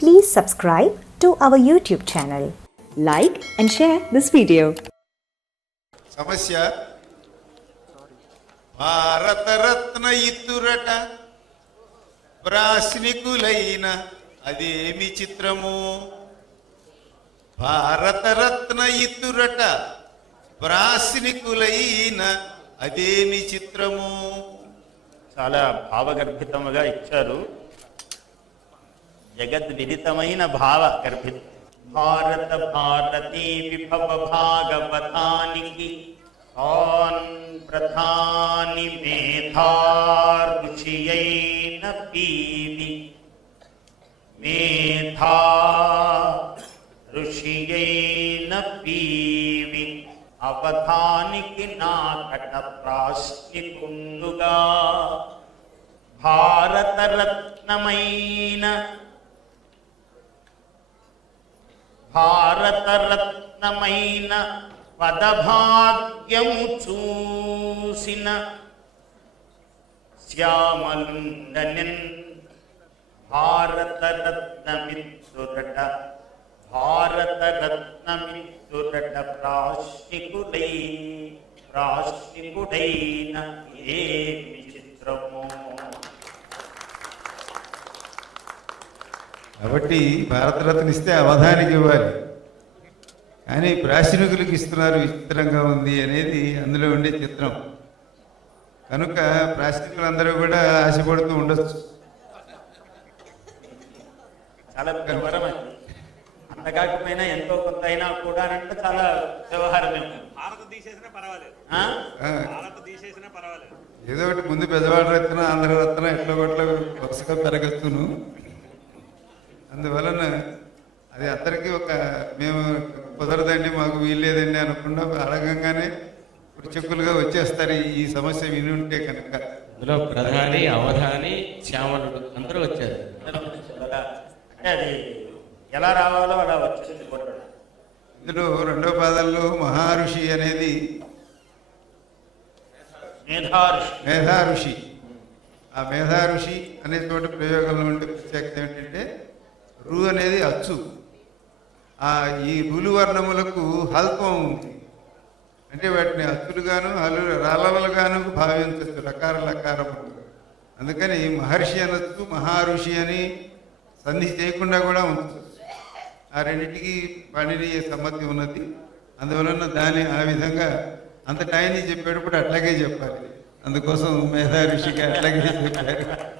Please subscribe to our YouTube channel. Like and share this video. సమస్య భారతరత్న ఇత్తురట ప్రాశ్నికులైన అదేమి చిత్రము భారతరత్న ఇత్తురట ప్రాశ్నికులైన అదేమి చిత్రము చాలా భావగర్భితముగా ఇచ్చారు జగద్ విదితమైన భావ గర్భితం భారత భారతీ విభవ భాగవతానికి కాన్ ప్రధాని మేధారుషి పీవి మేధా ఋషియైన పీవి అవధానికి నాకట ప్రాశ్నికుందుగా భారతరత్నమైన భారతరత్నమైన పదభాగ్యము చూసిన శ్యామలుండనిన్ భారతరత్నమిత్రుడట భారతరత్నమిత్రుడట ప్రాశ్నికుడై ప్రాశ్నికుడైన ఏ చిత్రము కాబట్టి భారతరత్న ఇస్తే అవధానికి ఇవ్వాలి. కానీ ప్రాశ్నికులకు ఇస్తున్నారు విచిత్రంగా ఉంది అనేది అందులో ఉండే చిత్రం. కనుక ప్రాశ్నికులందరూ కూడా ఆశపడుతూ ఉండొచ్చు. చాలా అది. అంత కాకపోయినా ఎంతో కొంత అయినా కూడా అంటే చాలా వ్యవహారమే భారత తీసేసినా పర్వాలేదు. భారత తీసేసినా పర్వాలేదు. ఏదో ఒకటి ముందు పెద్దవాళ్ళ రత్న ఆంధ్ర రత్న ఎట్లా కొట్ల వరుసగా పెరగచ్చును. అందువలన అది అందరికీ ఒక మేము కుదరదండి మాకు వీల్లేదండి అనకుండా అడగంగానే చెక్కులుగా వచ్చేస్తారు ఈ- సమస్య విని ఉంటే కనుక. అందులో ప్రధాని అవధాని శ్యామలుడు అందరూ వచ్చారు. అంటే అది ఎలా రావాలో అలా వచ్చింది ఇందులో రెండో పాదంలో మహారుషి అనేది మేధారుషి. మేధా ఋషి ఆ మేధా ఋషి అనే చోట ప్రయోగంలో ఉండే ప్రత్యేకత ఏంటంటే రు అనేది అచ్చు. ఆ ఈ రులు వర్ణములకు హల్పం ఉంది. అంటే వాటిని అచ్చులుగాను హలు రాలలుగాను భావించచ్చు రకార లకారములు అందుకని మహర్షి అనొచ్చు మహారుషి అని సంధి చేయకుండా కూడా ఉంచవచ్చు ఆ రెండింటికి పాణినీయ సమ్మతి ఉన్నది? అందువలన దాన్ని ఆ విధంగా అంత టైం చెప్పేటప్పుడు అట్లాగే చెప్పాలి. అందుకోసం మేధా ఋషికి అట్లాగే చెప్పారు.